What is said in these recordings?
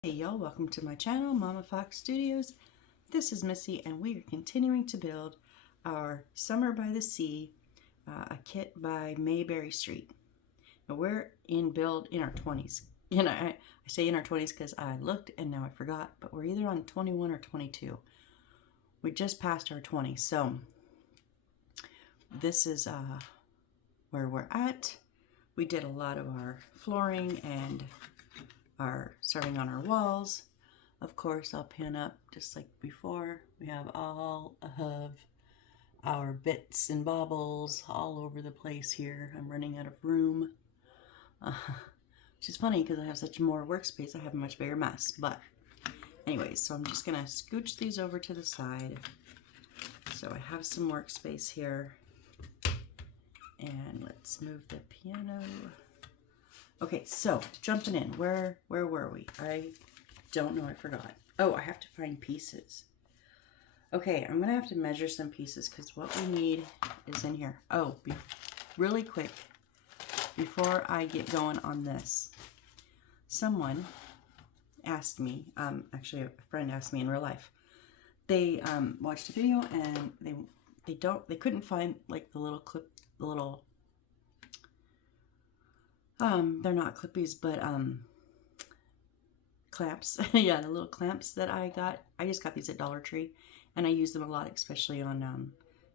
Hey y'all, welcome to my channel, Mama Fox Studios. This is Missy and we are continuing to build our Summer by the Sea, a kit by Mayberry Street. Now we're in our 20s. You know, I say in our 20s because I looked and now I forgot, but we're either on 21 or 22. We just passed our 20s, so this is where we're at. We did a lot of our flooring and starting on our walls. Of course, I'll pin up just like before. We have all of our bits and baubles all over the place here. I'm running out of room, which is funny because I have such more workspace. I have a much bigger mess, but anyways, so I'm just gonna scooch these over to the side so I have some workspace here. And let's move the piano. Okay, so jumping in, where were we? I don't know, I forgot. Oh, I have to find pieces. Okay, I'm gonna have to measure some pieces because what we need is in here. Oh, really quick, before I get going on this, someone asked me, actually a friend asked me in real life. They watched a video and they couldn't find like the little clip, the little they're not clippies, but clamps. Yeah, the little clamps that I got. I just got these at Dollar Tree, and I use them a lot, especially on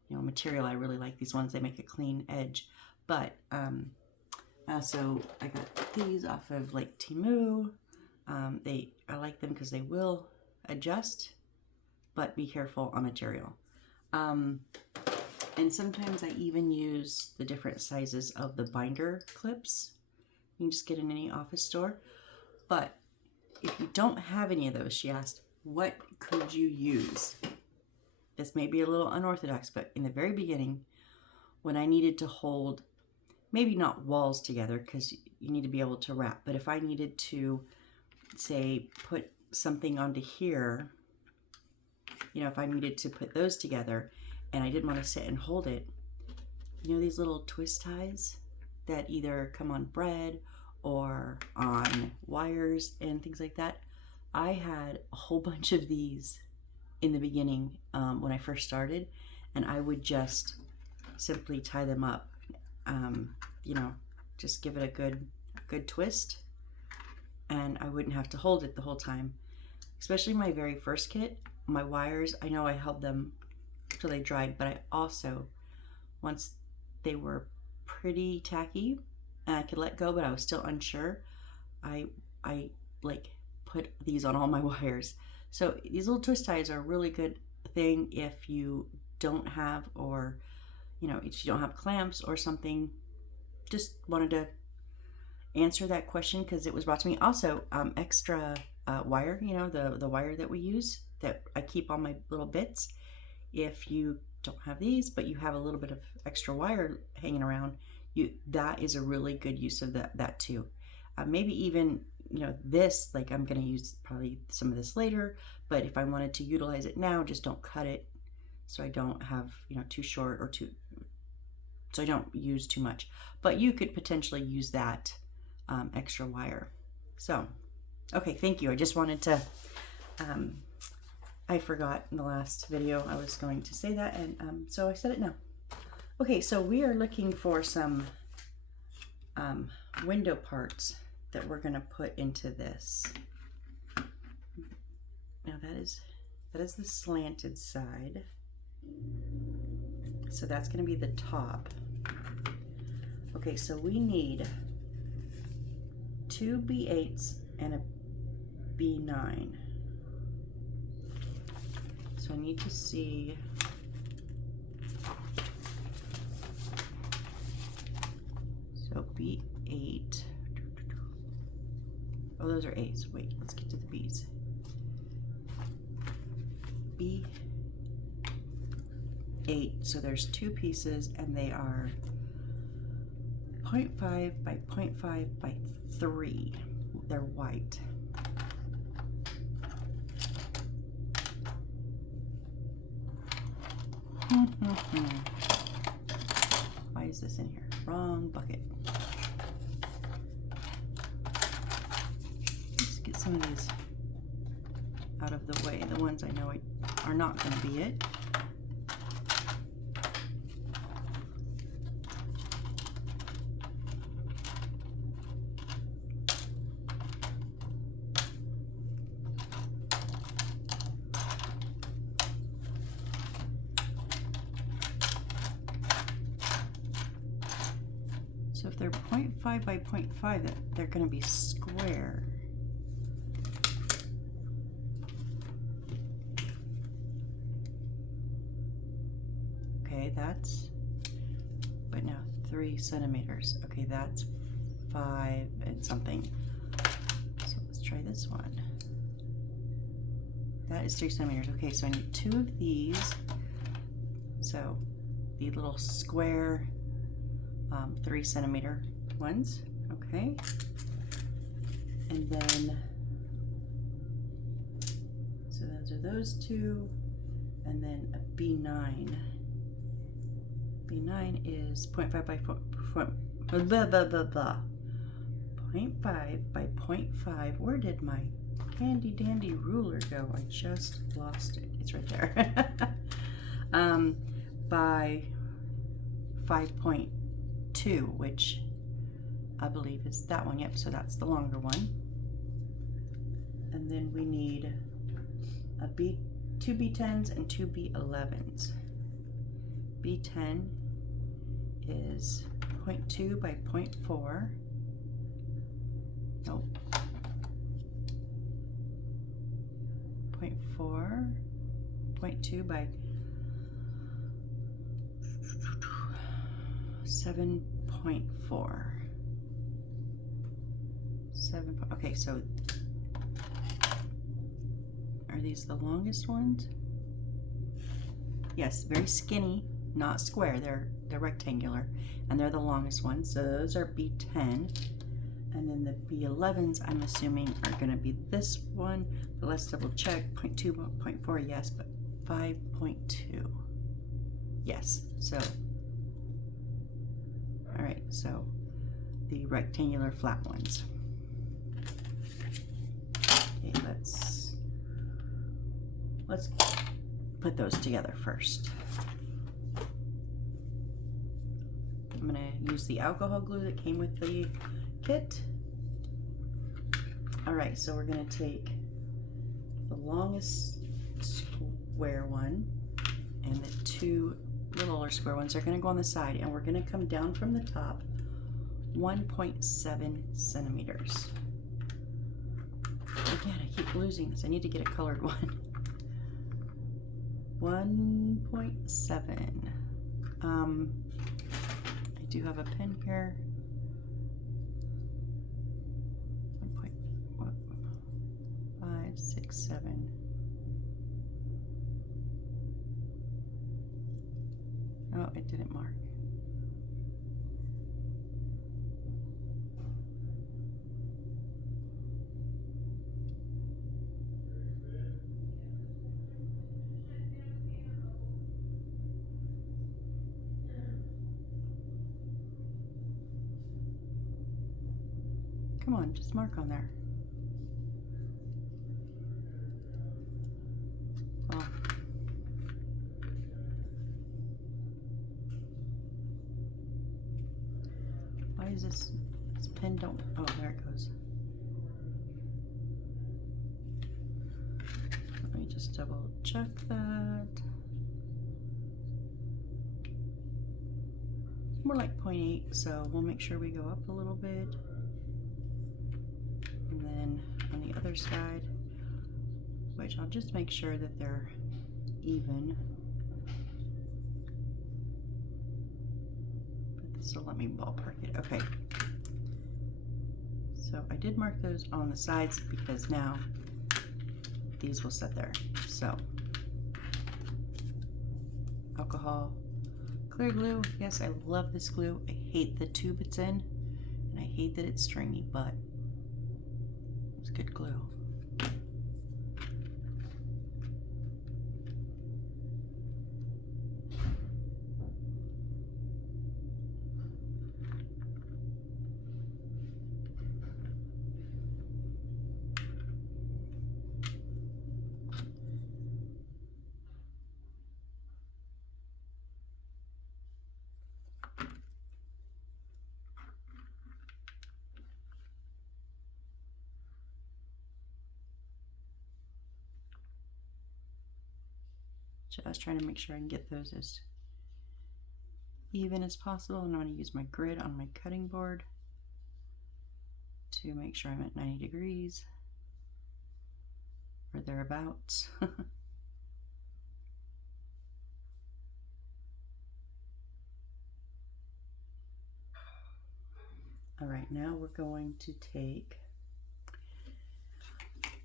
material. I really like these ones. They make a clean edge. But so I got these off of like Temu. I like them because they will adjust, but be careful on material. And sometimes I even use the different sizes of the binder clips. You can just get in any office store. But if you don't have any of those, she asked, what could you use? This may be a little unorthodox, but in the very beginning, when I needed to hold, maybe not walls together because you need to be able to wrap, but if I needed to, say, put something onto here, if I needed to put those together and I didn't want to sit and hold it, these little twist ties that either come on bread or on wires and things like that. I had a whole bunch of these in the beginning when I first started, and I would just simply tie them up, just give it a good twist, and I wouldn't have to hold it the whole time. Especially my very first kit, my wires, I know I held them till they dried, but I also, once they were pretty tacky and I could let go, but I was still unsure, I like put these on all my wires. So these little twist ties are a really good thing if you don't have, or if you don't have clamps or something. Just wanted to answer that question because it was brought to me. Also, extra wire, the wire that we use that I keep on my little bits. If you don't have these, but you have a little bit of extra wire hanging around, that is a really good use of that too. Maybe even this, like I'm going to use probably some of this later, but if I wanted to utilize it now, just don't cut it so I don't have too short or so I don't use too much. But you could potentially use that extra wire. So okay, thank you. I just wanted to I forgot in the last video I was going to say that, and so I said it now. Okay, so we are looking for some window parts that we're going to put into this. Now that is the slanted side. So that's going to be the top. Okay, so we need 2 B8s and a B9. So I need to see. So B8. Oh, those are 8s. Wait, let's get to the B's. B8. So there's 2 pieces and they are 0.5 by 0.5 by 3. They're white. Why is this in here? Wrong bucket. Let's get some of these out of the way, the ones I know are not going to be it. So if they're 0.5 by 0.5, they're going to be square. Okay, that's, but now 3 centimeters. Okay, that's 5 and something. So let's try this one. That is 3 centimeters. Okay, so I need 2 of these. So the little square 3 centimeter ones. Okay. And then, so those are those 2. And then a B9. B9 is 0.5 by 0.5 by 0.5. Where did my handy dandy ruler go? I just lost it. It's right there. By 5.2, which I believe is that one. Yep, so that's the longer one. And then we need a two B10s and 2 B11s. B10 is 0.2 by 0.4. Nope. 0.4, 0.2 by 7.4. Okay, so are these the longest ones? Yes, very skinny, not square. They're rectangular, and they're the longest ones. So those are B10, and then the B11s, I'm assuming, are going to be this one. But let's double check. 0.2, 0.4, yes, but 5.2. Yes. So, all right. So the rectangular flat ones. Okay, let's put those together first. I'm going to use the alcohol glue that came with the kit. All right, so we're going to take the longest square one, and the 2 littler square ones are going to go on the side, and we're going to come down from the top 1.7 centimeters. Again, I keep losing this. I need to get a colored one. 1.7. I do have a pen here. 1.5, 6, 7. Oh, it didn't mark. Come on, just mark on there. Oh. Why is this pen don't, oh, there it goes. Let me just double check that. More like 0.8, so we'll make sure we go up a little bit. And then on the other side, which I'll just make sure that they're even. But this will let me ballpark it. Okay. So I did mark those on the sides because now these will sit there. So alcohol, clear glue. Yes, I love this glue. I hate the tube it's in, and I hate that it's stringy, but it's good glue. Just trying to make sure I can get those as even as possible. And I'm going to use my grid on my cutting board to make sure I'm at 90 degrees or thereabouts. All right, now we're going to take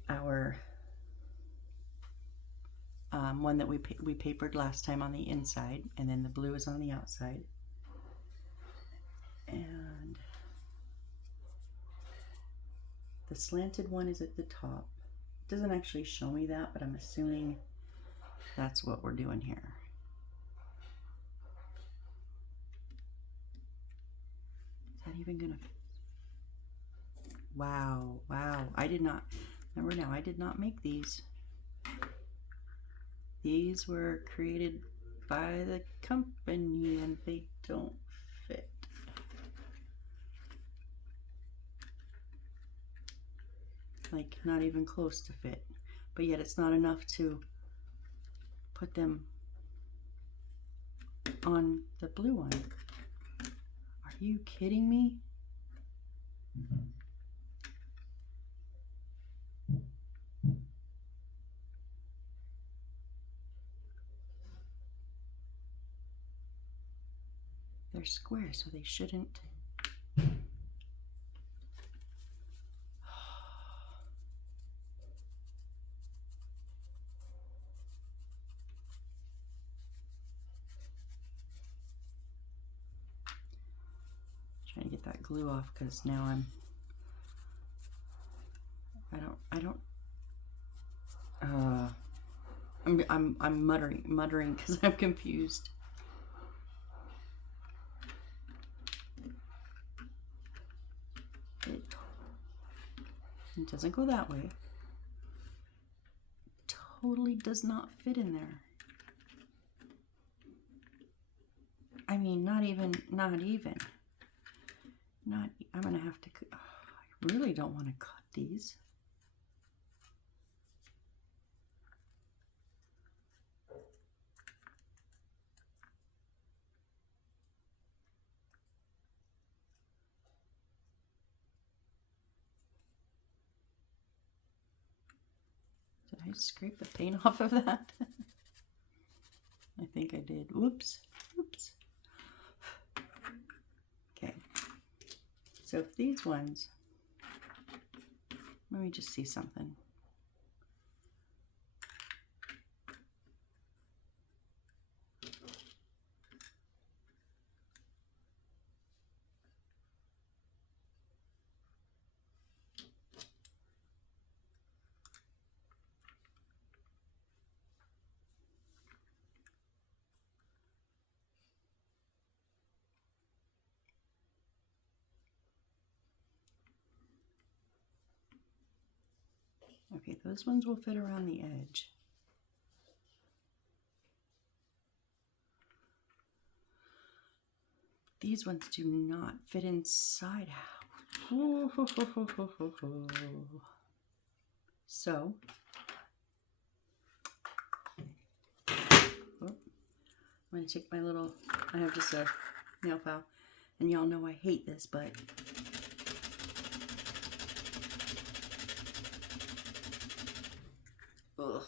our one that we papered last time on the inside, and then the blue is on the outside. And the slanted one is at the top. It doesn't actually show me that, but I'm assuming that's what we're doing here. Is that even gonna... Wow, wow. I did not, remember now, I did not make these. These were created by the company and they don't fit. Like, not even close to fit. But yet it's not enough to put them on the blue one. Are you kidding me? They're square, so they shouldn't. Trying to get that glue off because now I'm muttering because I'm confused. It doesn't go that way. It totally does not fit in there. I mean, not even. I'm gonna have to, I really don't want to cut these. Did I scrape the paint off of that? I think I did. Whoops. Oops. Okay. So if these ones, let me just see something. Okay, those ones will fit around the edge. These ones do not fit inside. So, I'm going to take my little, I have just a nail file, and y'all know I hate this, but ugh.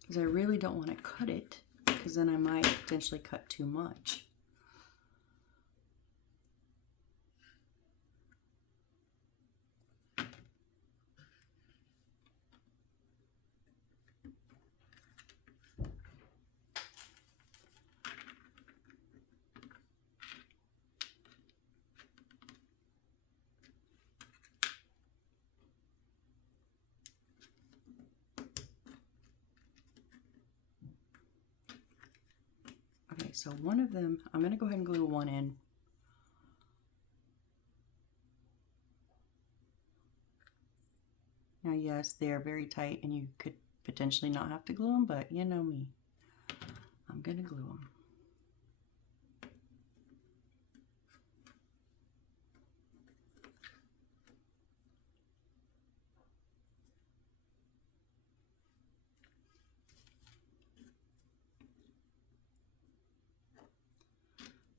Because I really don't want to cut it, because then I might potentially cut too much. Okay, so one of them, I'm going to go ahead and glue one in. Now, yes, they are very tight and you could potentially not have to glue them, but you know me. I'm going to glue them.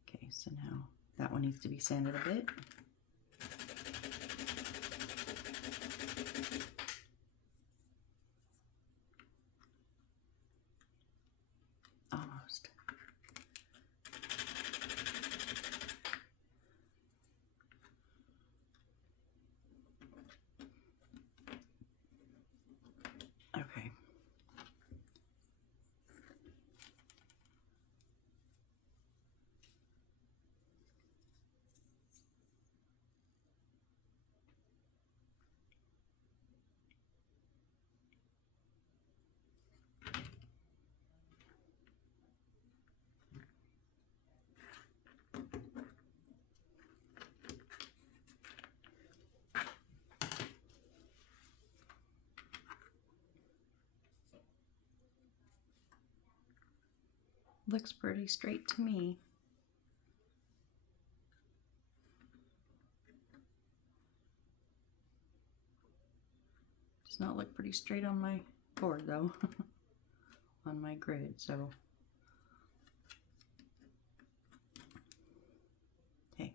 Okay, so now that one needs to be sanded a bit. Almost. Okay. Looks pretty straight to me. Does not look pretty straight on my board though, on my grid, so. Okay,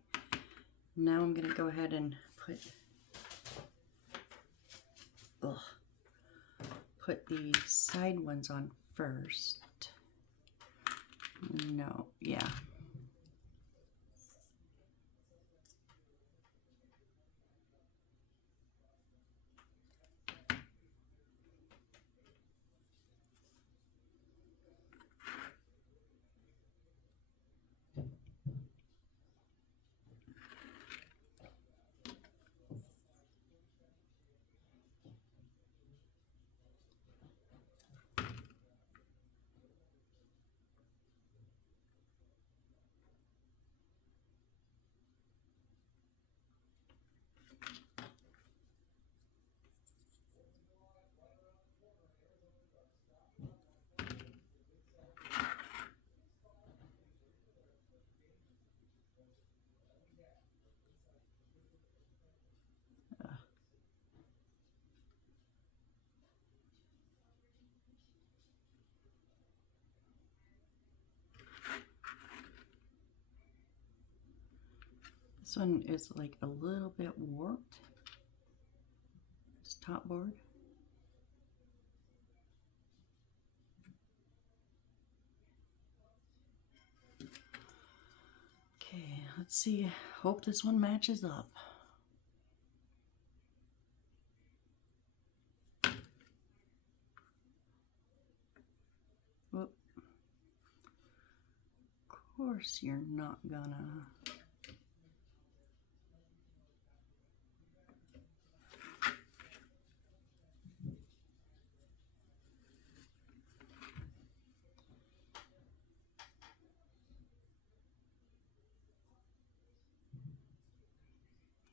now I'm gonna go ahead and put the side ones on first. No, yeah. This one is like a little bit warped, this top board. Okay, let's see. Hope this one matches up. Whoop. Of course you're not gonna.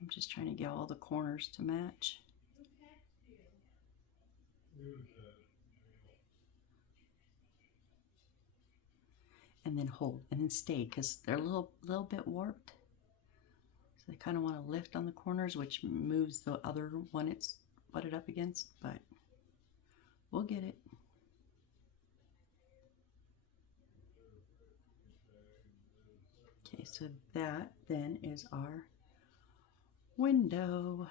I'm just trying to get all the corners to match. And then hold, and then stay, because they're a little bit warped. So they kind of want to lift on the corners, which moves the other one it's butted up against, but we'll get it. Okay, so that then is our window.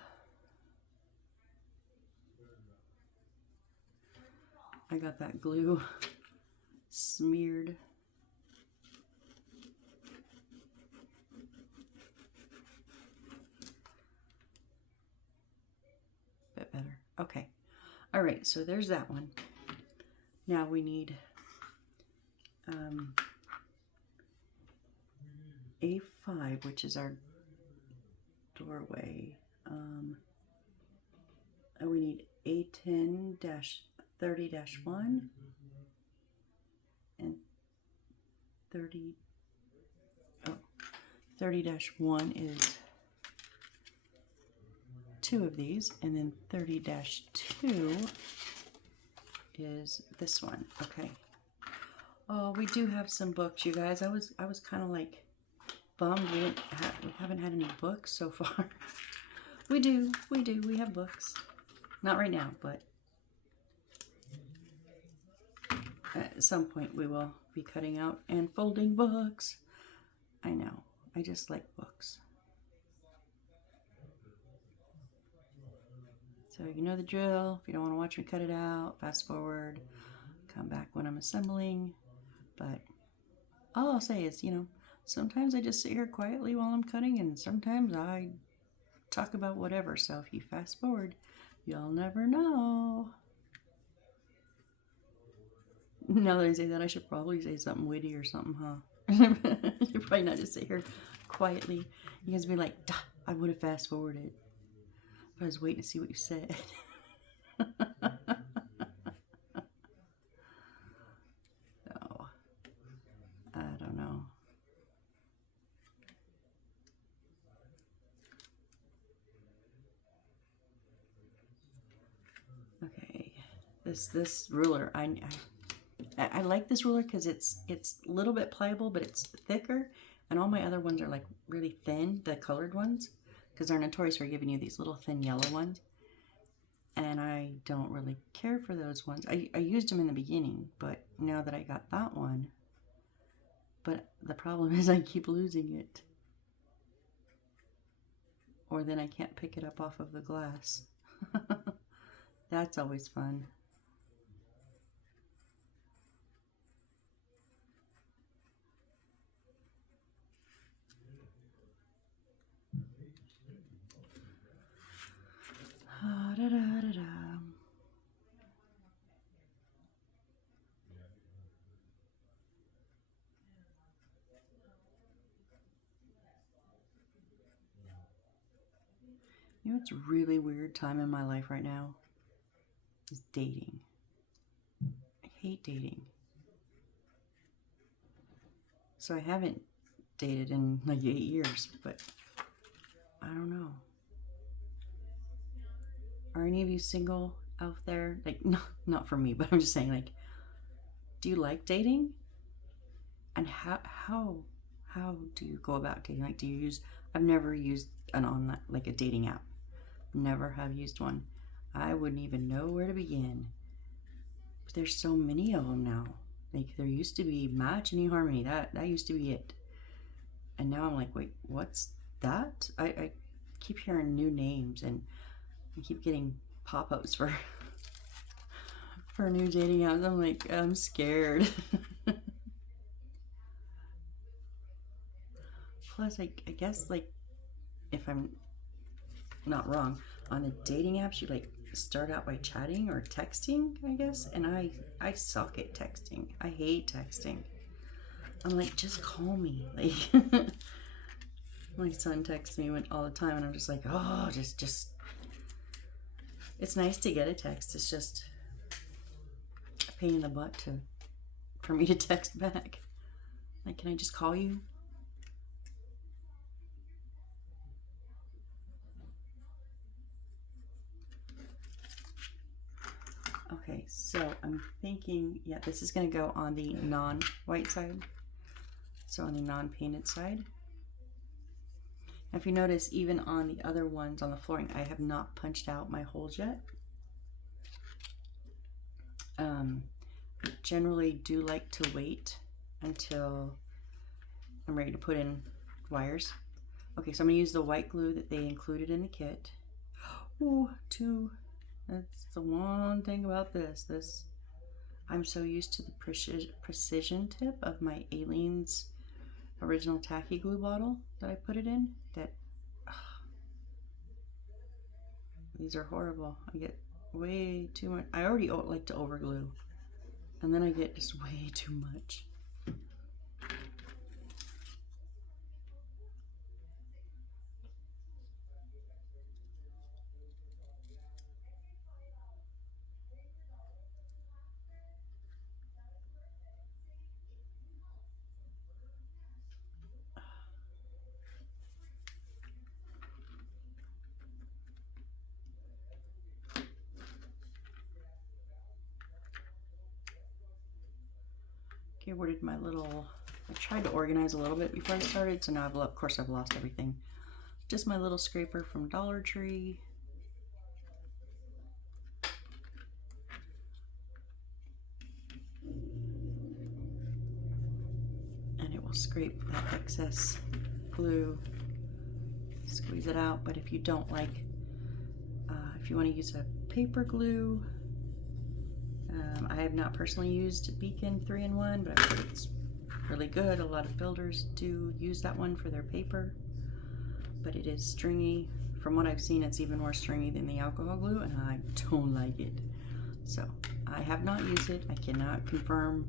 I got that glue smeared. Bit better. Okay. All right, so there's that one. Now we need A5, which is our doorway. And we need A10-30-1 and 30-1 is 2 of these, and then 30-2 is this one. Okay. Oh, we do have some books, you guys. I was kind of like bummed we haven't had any books so far. We do. We have books. Not right now, but at some point we will be cutting out and folding books. I know. I just like books. So you know the drill. If you don't want to watch me cut it out, fast forward, come back when I'm assembling. But all I'll say is, sometimes I just sit here quietly while I'm cutting, and sometimes I talk about whatever. So if you fast forward, you'll never know. Now that I say that, I should probably say something witty or something, huh? You're probably not just sit here quietly. You guys be like, duh, I would have fast forwarded. But I was waiting to see what you said. No, I don't know. Okay, this ruler, I like this ruler because it's a little bit pliable, but it's thicker, and all my other ones are like really thin, the colored ones, because they're notorious for giving you these little thin yellow ones, and I don't really care for those ones. I used them in the beginning, but now that I got that one, but the problem is I keep losing it, or then I can't pick it up off of the glass. That's always fun. Da, da, da, da. You know, it's a really weird time in my life right now is dating. I hate dating. So I haven't dated in like 8 years, but I don't know. Are any of you single out there? Like, not for me, but I'm just saying, like, do you like dating? And how do you go about dating? Like, do you use? I've never used an online, like a dating app. Never have used one. I wouldn't even know where to begin. But there's so many of them now. Like, there used to be Match and eHarmony. That used to be it. And now I'm like, wait, what's that? I keep hearing new names, and I keep getting pop-ups for new dating apps. I'm like, I'm scared. Plus, I guess, like, if I'm not wrong, on the dating apps, you like start out by chatting or texting, I guess. And I suck at texting. I hate texting. I'm like, just call me. Like, my son texts me all the time, and I'm just like, oh, just. It's nice to get a text. It's just a pain in the butt for me to text back. Like, can I just call you? Okay, so I'm thinking, yeah, this is going to go on the non-white side. So on the non-painted side. If you notice, even on the other ones on the flooring, I have not punched out my holes yet. Generally do like to wait until I'm ready to put in wires. Okay, so I'm going to use the white glue that they included in the kit. Ooh, two. That's the one thing about this. I'm so used to the precision tip of my Aleene's original tacky glue bottle that I put it in that these are horrible. I get way too much. I already like to over glue, and then I get just way too much. Okay, where did my little, I tried to organize a little bit before I started, so now of course I've lost everything. Just my little scraper from Dollar Tree. And it will scrape that excess glue, squeeze it out. But if you don't like, if you want to use a paper glue, I have not personally used Beacon 3-in-1, but I've heard it's really good. A lot of builders do use that one for their paper, but it is stringy. From what I've seen, it's even more stringy than the alcohol glue, and I don't like it. So I have not used it. I cannot confirm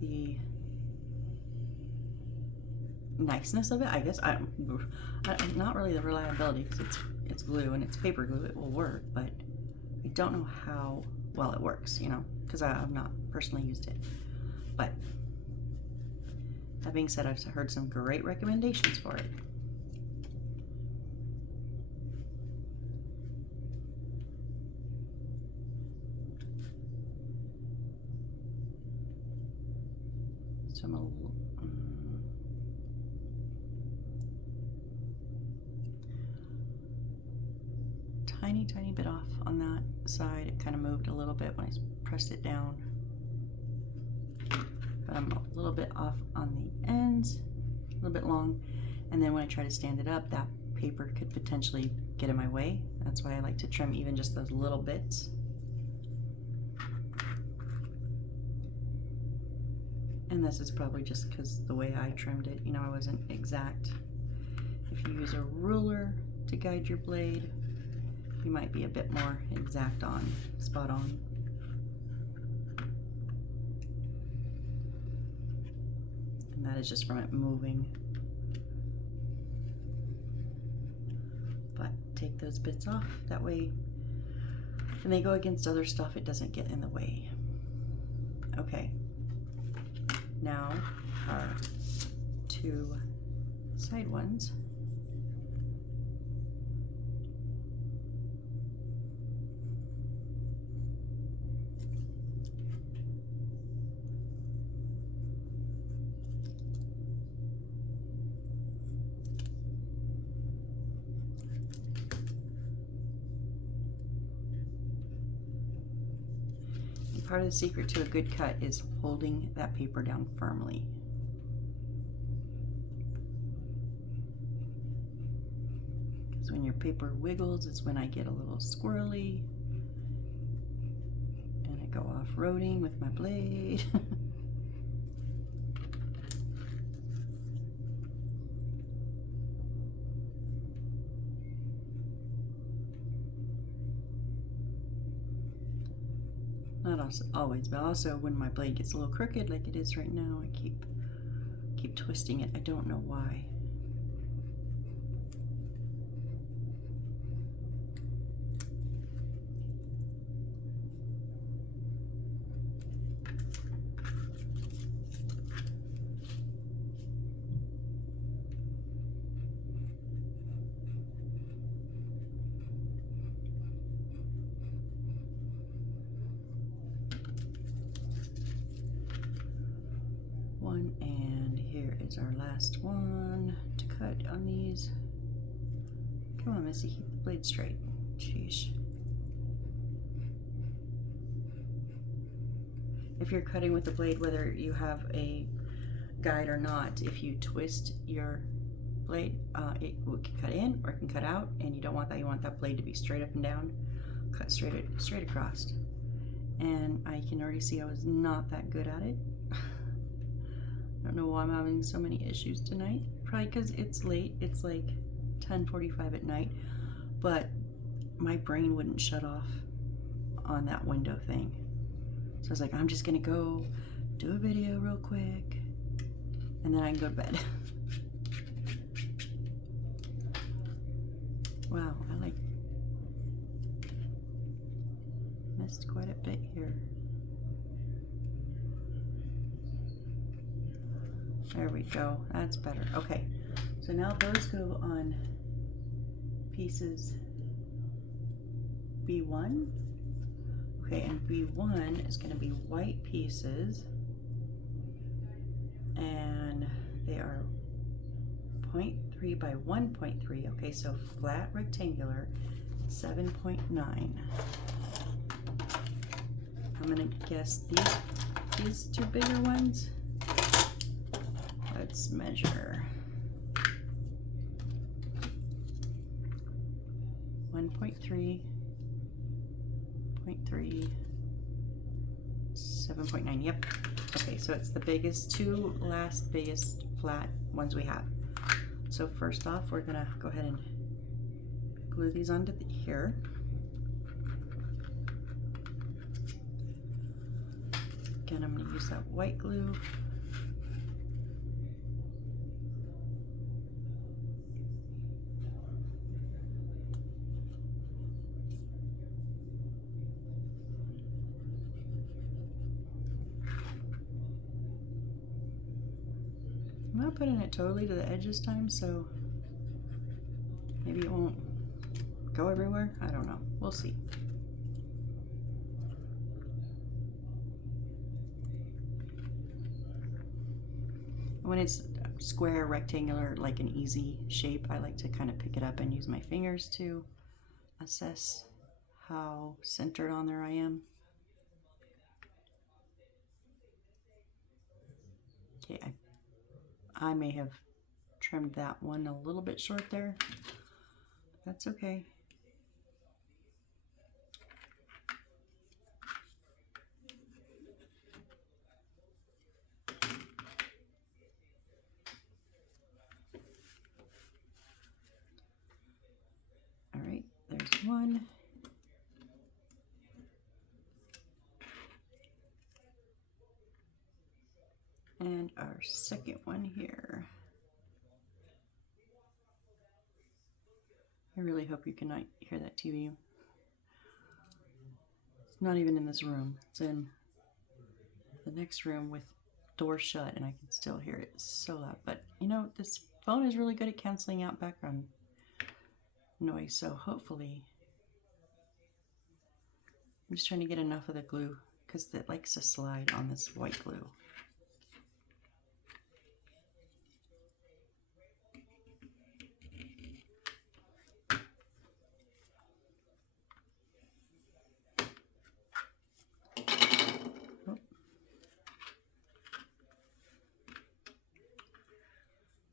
the niceness of it. I guess not really the reliability, because it's glue and it's paper glue. It will work, but I don't know how well it works, you know, because I've not personally used it. But that being said, I've heard some great recommendations for it. So I'm a little, tiny bit off on that side. It kind of moved a little bit when I pressed it down. But I'm a little bit off on the ends, a little bit long. And then when I try to stand it up, that paper could potentially get in my way. That's why I like to trim even just those little bits. And this is probably just because the way I trimmed it, you know, I wasn't exact. If you use a ruler to guide your blade, you might be a bit more exact on, spot on. And that is just from it moving. But take those bits off, that way when they go against other stuff, it doesn't get in the way. Okay, now our two side ones. Part of the secret to a good cut is holding that paper down firmly. Because when your paper wiggles, it's when I get a little squirrely and I go off-roading with my blade. Not always, but also when my blade gets a little crooked like it is right now, I keep twisting it. I don't know why. And here is our last one to cut on these. Come on, Missy, keep the blade straight. Sheesh. If you're cutting with the blade, whether you have a guide or not, if you twist your blade, it can cut in or it can cut out, and you don't want that. You want that blade to be straight up and down, cut straight across. And I can already see I was not that good at it. I don't know why I'm having so many issues tonight. Probably because it's late. It's like 10:45 at night, but my brain wouldn't shut off on that window thing. So I was like, I'm just gonna go do a video real quick and then I can go to bed. Wow, I like missed quite a bit here. There we go, that's better. Okay, so now those go on pieces B1. Okay, and B1 is going to be white pieces, and they are 0.3 by 1.3. Okay, so flat rectangular, 7.9. I'm going to guess these two bigger ones. Let's measure. 1.3, 0.3, 7.9. Yep. Okay, so it's the biggest, two last biggest flat ones we have. So first off, we're gonna go ahead and glue these onto here. Again, I'm gonna use that white glue. I'm not putting it totally to the edge this time, so maybe it won't go everywhere. I don't know. We'll see. When it's square, rectangular, like an easy shape, I like to kind of pick it up and use my fingers to assess how centered on there I am. Okay, I may have trimmed that one a little bit short there. That's okay. All right, there's one. And our second one here. I really hope you cannot hear that TV. It's not even in this room. It's in the next room with door shut, and I can still hear it so loud. But you know, this phone is really good at canceling out background noise, so hopefully I'm just trying to get enough of the glue because it likes to slide on this white glue. Oh.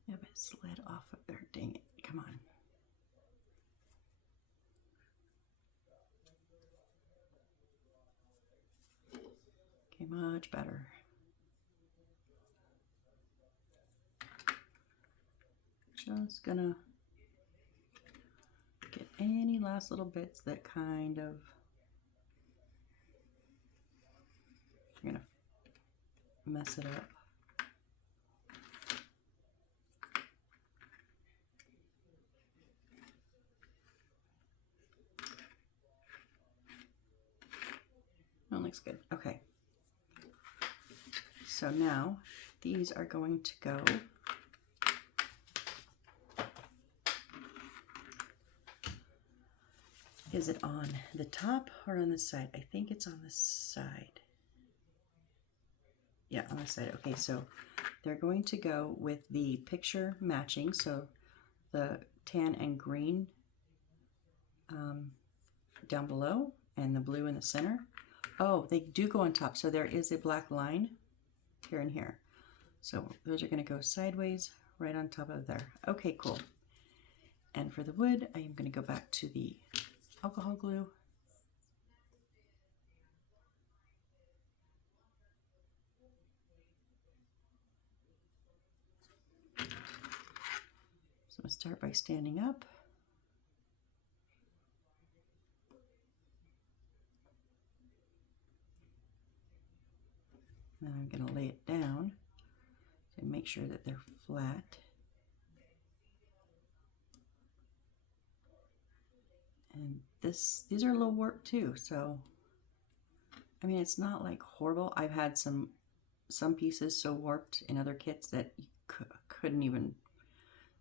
Yeah, but it slid off of there. Dang it. Come on. Okay, much better. Just gonna get any last little bits that kind of are gonna mess it up. That looks good. Okay. So now these are going to go Is it on the top or on the side? I think it's on the side. Yeah, on the side. Okay, so they're going to go with the picture matching, so the tan and green down below and the blue in the center. Oh, they do go on top, so there is a black line here and here. So those are going to go sideways right on top of there. Okay, cool. And for the wood, I am going to go back to the alcohol glue. So I'm going to start by standing up. Then I'm going to lay it down to make sure that they're flat. And these are a little warped too, so I mean, it's not like horrible. I've had some pieces so warped in other kits that you couldn't even,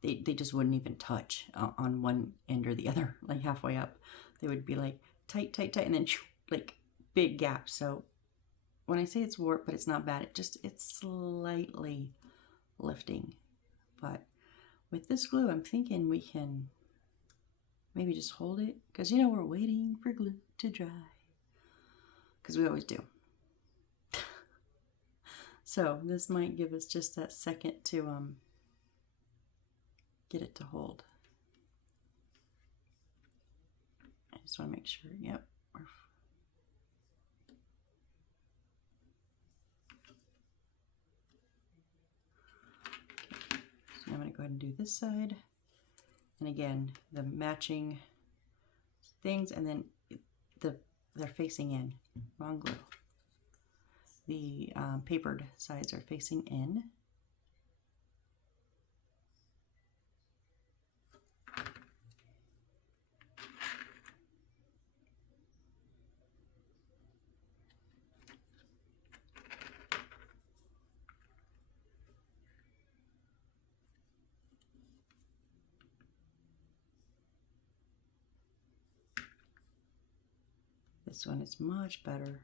they just wouldn't even touch on one end or the other, like halfway up. They would be like tight, tight, tight, and then like big gap. So when I say it's warped, but it's not bad, it's slightly lifting. But with this glue, I'm thinking we can maybe just hold it, because you know we're waiting for glue to dry, because we always do. So this might give us just that second to get it to hold. I just want to make sure, yep. So I'm going to go ahead and do this side. And again, the matching things, and then they're facing in. Wrong glue. The papered sides are facing in. This one is much better.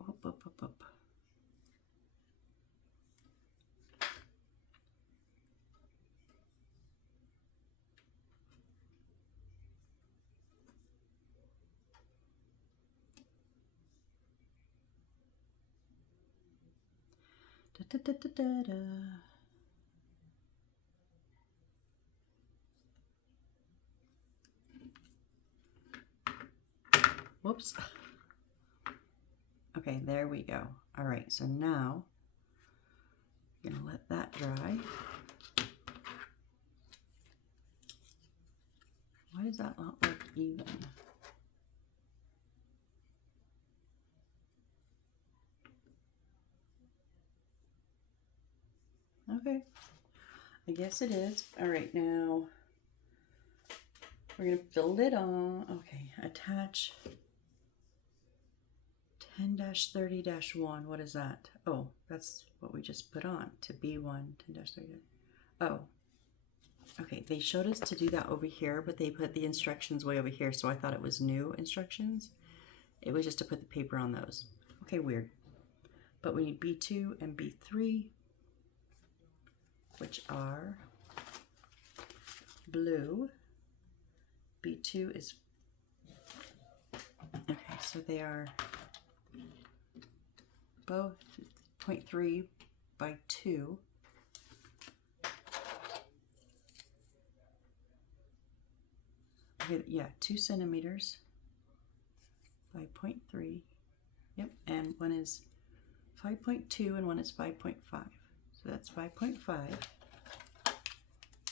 Up, up, up, up. Da, da, da, da, da. Whoops. Okay, there we go. All right, so now I'm gonna let that dry. Why does that not look even? Okay, I guess it is. All right, now we're gonna fill it on. Okay, attach 10-30-1. What is that? Oh, that's what we just put on to B1 10-30. Oh, okay. They showed us to do that over here, but they put the instructions way over here, so I thought it was new instructions. It was just to put the paper on those. Okay, weird. But we need B2 and B3, which are blue. B2 is, okay, so they are both 0.3 by 2. Okay, yeah, 2 centimeters by 0.3. Yep, and one is 5.2 and one is 5.5. So that's 5.5.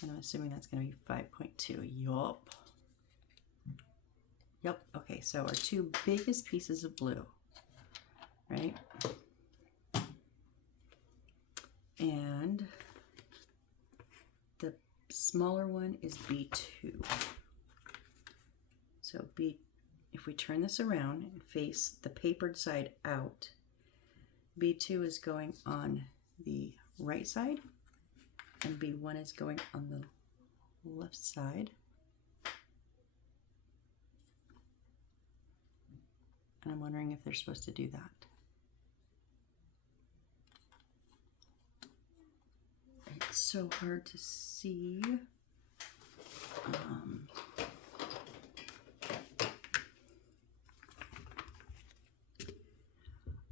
And I'm assuming that's going to be 5.2. Yup. Yep, okay, so our two biggest pieces of blue, right? And the smaller one is B2. So if we turn this around and face the papered side out, B2 is going on the right side and B1 is going on the left side. And I'm wondering if they're supposed to do that. It's so hard to see.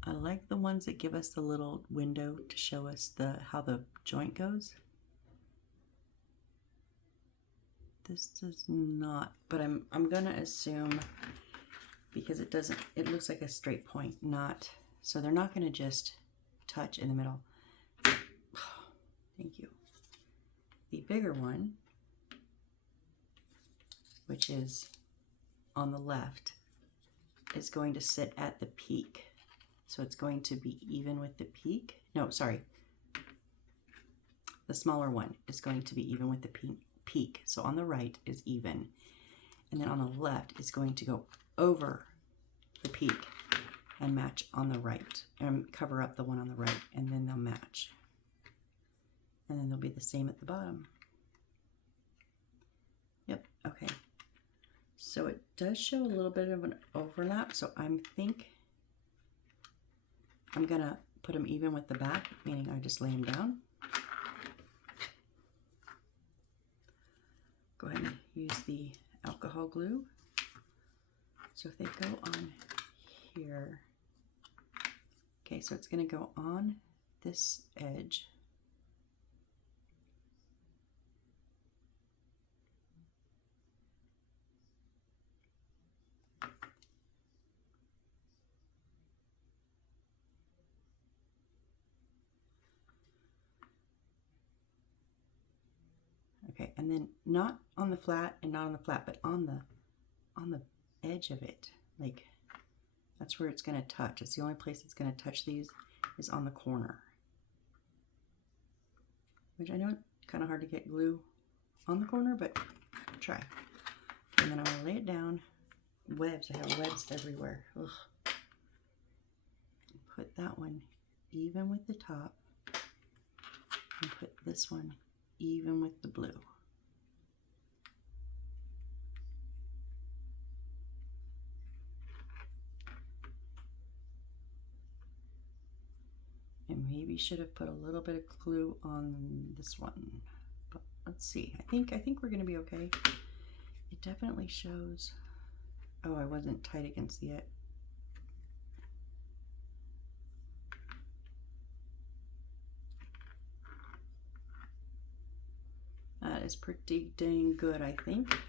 I like the ones that give us the little window to show us how the joint goes. This does not, but I'm gonna assume, because it looks like a straight point, so they're not gonna just touch in the middle. Thank you. The bigger one, which is on the left, is going to sit at the peak. So it's going to be even with the peak. No, sorry. The smaller one is going to be even with the peak. So on the right is even. And then on the left is going to go over the peak and match on the right. And cover up the one on the right, and then they'll match. And then they'll be the same at the bottom. Yep, okay. So it does show a little bit of an overlap, so I think I'm gonna put them even with the back, meaning I just lay them down. Go ahead and use the alcohol glue. So if they go on here, okay, so it's gonna go on this edge. Okay, and then not on the flat and not on the flat, but on the edge of it. Like, that's where it's gonna touch. It's the only place it's gonna touch these is on the corner. Which I know it's kind of hard to get glue on the corner, but try. And then I'm gonna lay it down. Webs, I have webs everywhere. Ugh. Put that one even with the top, and put this one even with the blue. And maybe should have put a little bit of glue on this one, but let's see. I think we're gonna be okay. It definitely shows. Oh, I wasn't tight against the edge. That is pretty dang good, I think.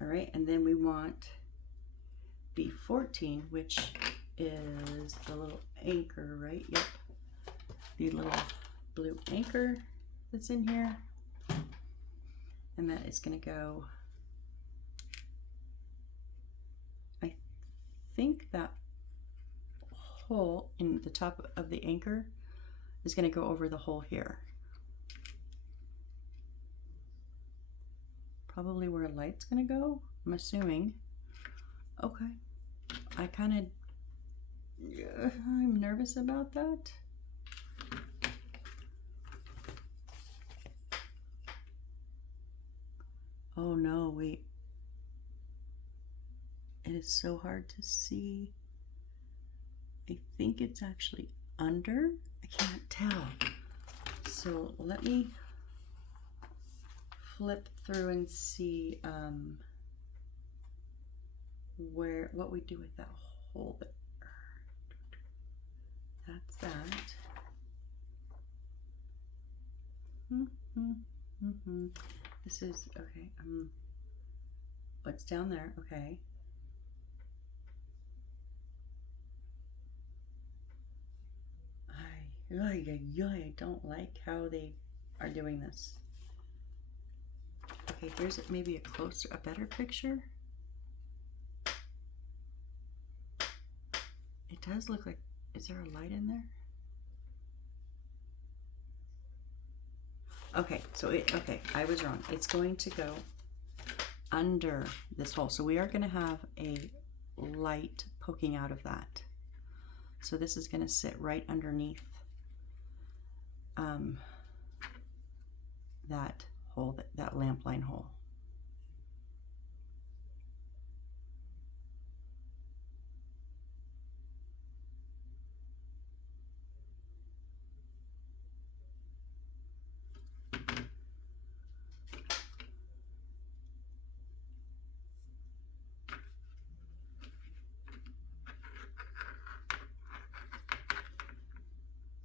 All right, and then we want B14, which is the little anchor, right? Yep. The little blue anchor that's in here. And that is gonna go, I think that hole in the top of the anchor is gonna go over the hole here. Probably where a light's gonna go, I'm assuming. Okay, I'm nervous about that. Oh no, wait. It is so hard to see. I think it's actually under. I can't tell. So let me flip through and see what we do with that hole there. That's that. This is okay. What's down there? Okay. I don't like how they are doing this. Okay, here's maybe a better picture. It does look like, is there a light in there? Okay, okay, I was wrong. It's going to go under this hole. So we are going to have a light poking out of that. So this is going to sit right underneath that hole, that lamp line hole.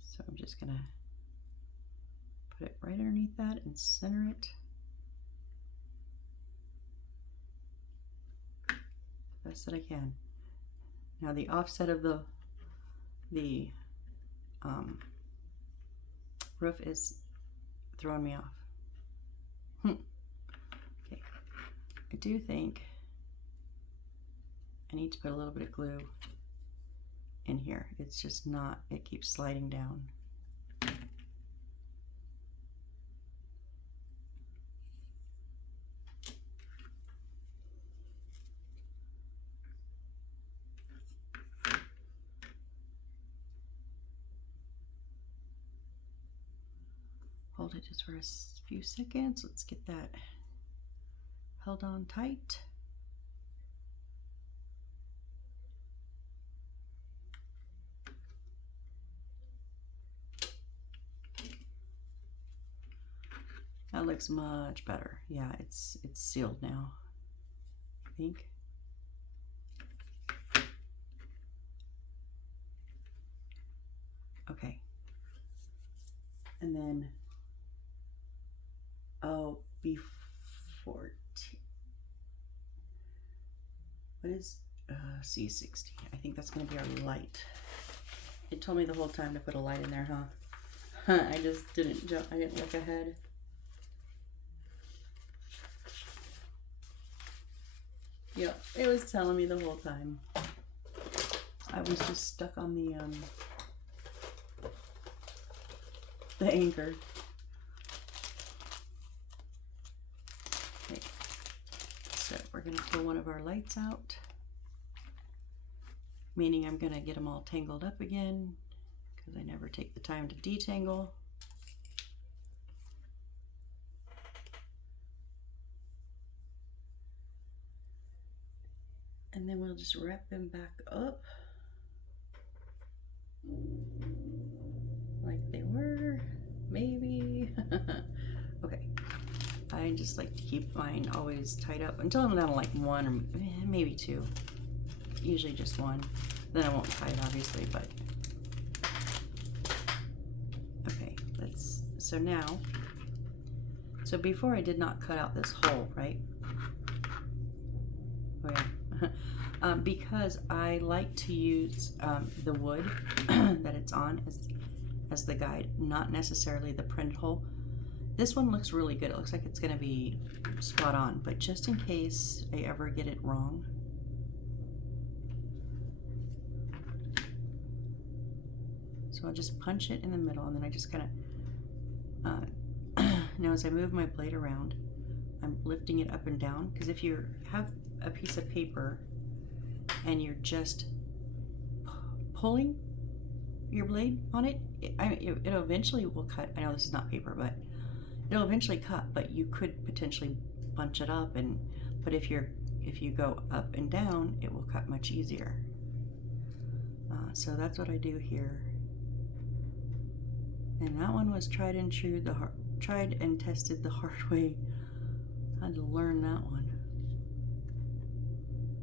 So I'm just gonna put it right underneath that and center it the best that I can. Now the offset of the roof is throwing me off. Okay, I do think I need to put a little bit of glue in here. It's just not, it keeps sliding down. Hold it just for a few seconds. Let's get that held on tight. That looks much better. Yeah, it's sealed now, I think. Okay. And then, oh, B14. What is C60? I think that's going to be our light. It told me the whole time to put a light in there, huh? I just didn't jump. I didn't look ahead. Yep, it was telling me the whole time. I was just stuck on the anchor. Okay. So we're gonna pull one of our lights out, meaning I'm gonna get them all tangled up again because I never take the time to detangle. And then we'll just wrap them back up like they were, maybe. Okay, I just like to keep mine always tied up until I'm down to like one or maybe two, usually just one. Then I won't tie it obviously, but okay, so now, so before I did not cut out this hole, right? Oh yeah. Because I like to use the wood that it's on as the guide, not necessarily the printed hole. This one looks really good. It looks like it's going to be spot on, but just in case I ever get it wrong, so I'll just punch it in the middle, and then I just kind of now as I move my blade around, I'm lifting it up and down, because if you have a piece of paper and you're just pulling your blade on it, it eventually will cut. I know this is not paper, but it'll eventually cut, but you could potentially bunch it up, but if you go up and down, it will cut much easier. So that's what I do here. And that one was tried and true, tried and tested the hard way. I had to learn that one.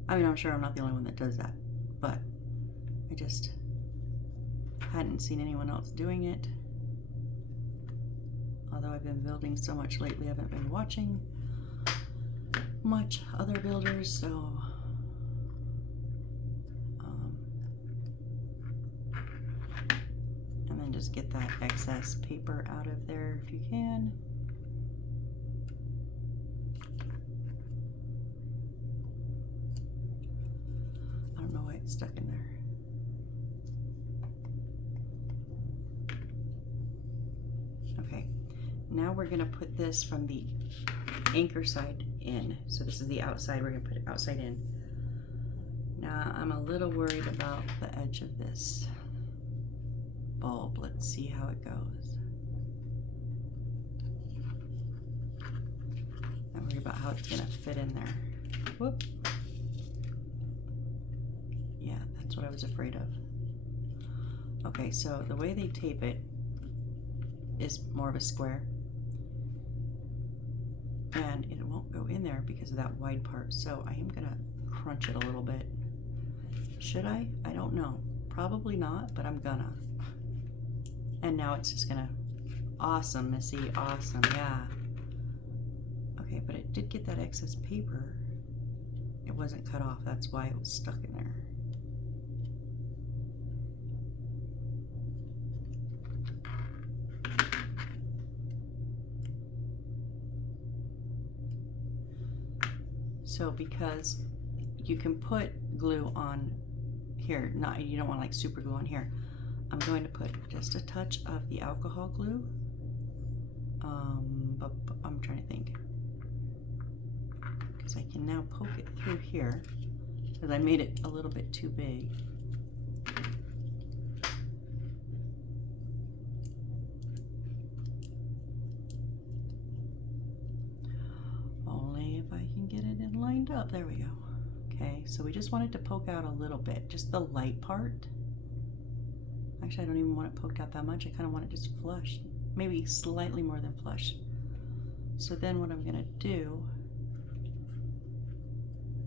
I mean, I'm sure I'm not the only one that does that, but I just hadn't seen anyone else doing it. Although I've been building so much lately, I haven't been watching much other builders, so and then just get that excess paper out of there if you can. I don't know why it's stuck in there. Okay, now we're gonna put this from the anchor side in. So this is the outside, we're gonna put it outside in. Now I'm a little worried about the edge of this bulb. Let's see how it goes. I'm worried about how it's gonna fit in there. Whoop. Yeah, that's what I was afraid of. Okay, so the way they tape it is more of a square, and it won't go in there because of that wide part, so I am gonna crunch it a little bit. Should I? I don't know. Probably not, but I'm gonna. And now it's just gonna, awesome, Missy, awesome, yeah. Okay, but it did get that excess paper. It wasn't cut off, that's why it was stuck in there. So because you can put glue on here, you don't want like super glue on here. I'm going to put just a touch of the alcohol glue. But I'm trying to think, because I can now poke it through here because I made it a little bit too big. Only if I can get it in lined up. There we go. Okay, so we just want it to poke out a little bit, just the light part. Actually, I don't even want it poked out that much. I kind of want it just flush, maybe slightly more than flush. So then what I'm gonna do,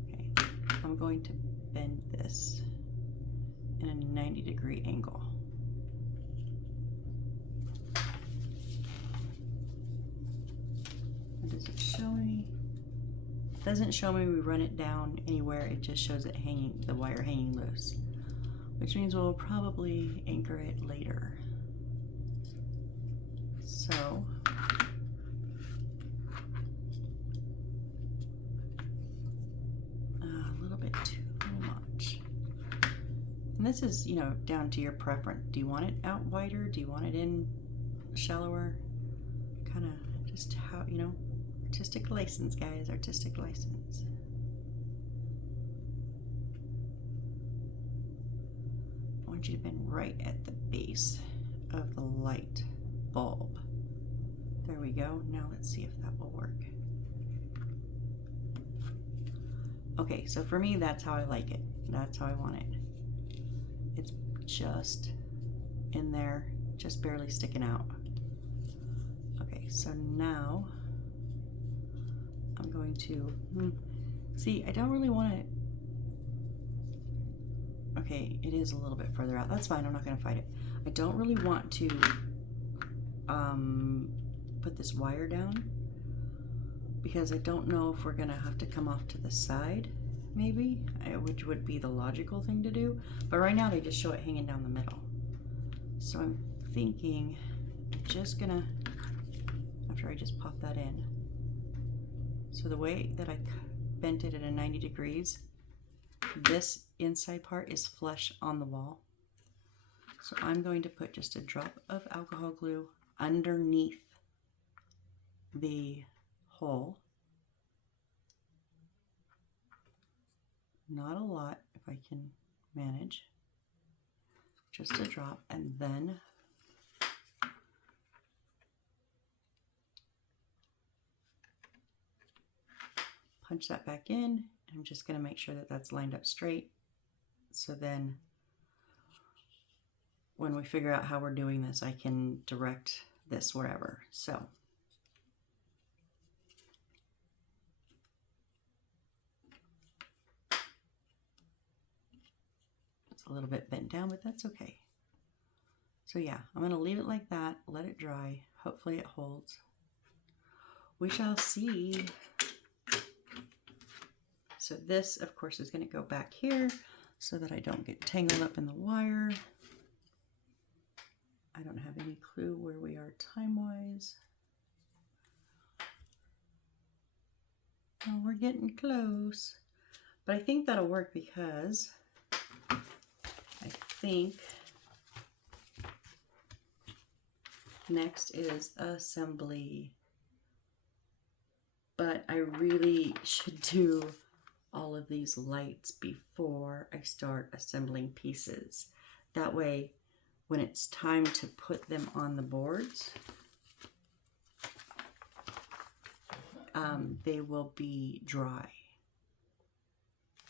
okay, I'm going to bend this in a 90-degree angle. Does it show me? It doesn't show me we run it down anywhere. It just shows it hanging, the wire hanging loose, which means we'll probably anchor it later. So a little bit too much. And this is, you know, down to your preference. Do you want it out wider? Do you want it in shallower? Kind of just how, you know, artistic license, guys, artistic license. I want you to bend right at the base of the light bulb. There we go. Now let's see if that will work. Okay, so for me, that's how I like it. That's how I want it. It's just in there, just barely sticking out. Okay, so now I'm going to, see, I don't really want it. Okay, it is a little bit further out. That's fine, I'm not gonna fight it. I don't really want to put this wire down because I don't know if we're gonna have to come off to the side, maybe, which would be the logical thing to do. But right now they just show it hanging down the middle. So I'm thinking, I'm just gonna, after I just pop that in, so the way that I bent it at a 90 degrees, this inside part is flush on the wall. So I'm going to put just a drop of alcohol glue underneath the hole. Not a lot, if I can manage. Just a drop, and then punch that back in. I'm just going to make sure that that's lined up straight. So then when we figure out how we're doing this, I can direct this wherever. So it's a little bit bent down, but that's okay. So yeah, I'm going to leave it like that, let it dry. Hopefully it holds. We shall see. So this, of course, is going to go back here so that I don't get tangled up in the wire. I don't have any clue where we are time-wise. Oh, we're getting close. But I think that'll work because I think next is assembly. But I really should do all of these lights before I start assembling pieces. That way, when it's time to put them on the boards, they will be dry.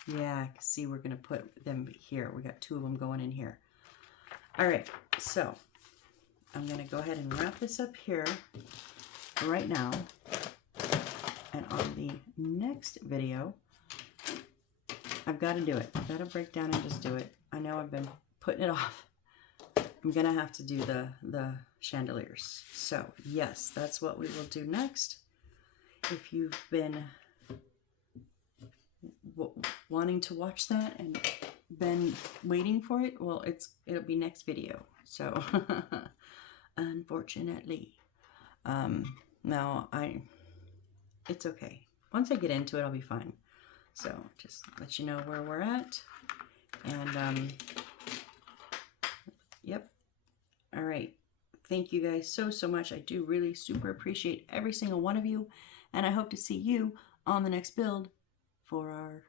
Yeah, see, we're gonna put them here. We got 2 of them going in here. All right, so I'm gonna go ahead and wrap this up here right now. And on the next video, I've got to do it. I've got to break down and just do it. I know I've been putting it off. I'm going to have to do the chandeliers. So yes, that's what we will do next. If you've been wanting to watch that and been waiting for it, well, it'll be next video. So unfortunately, no, it's okay. Once I get into it, I'll be fine. So just let you know where we're at. And yep. All right. Thank you guys so much. I do really super appreciate every single one of you. And I hope to see you on the next build for our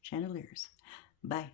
chandeliers. Bye.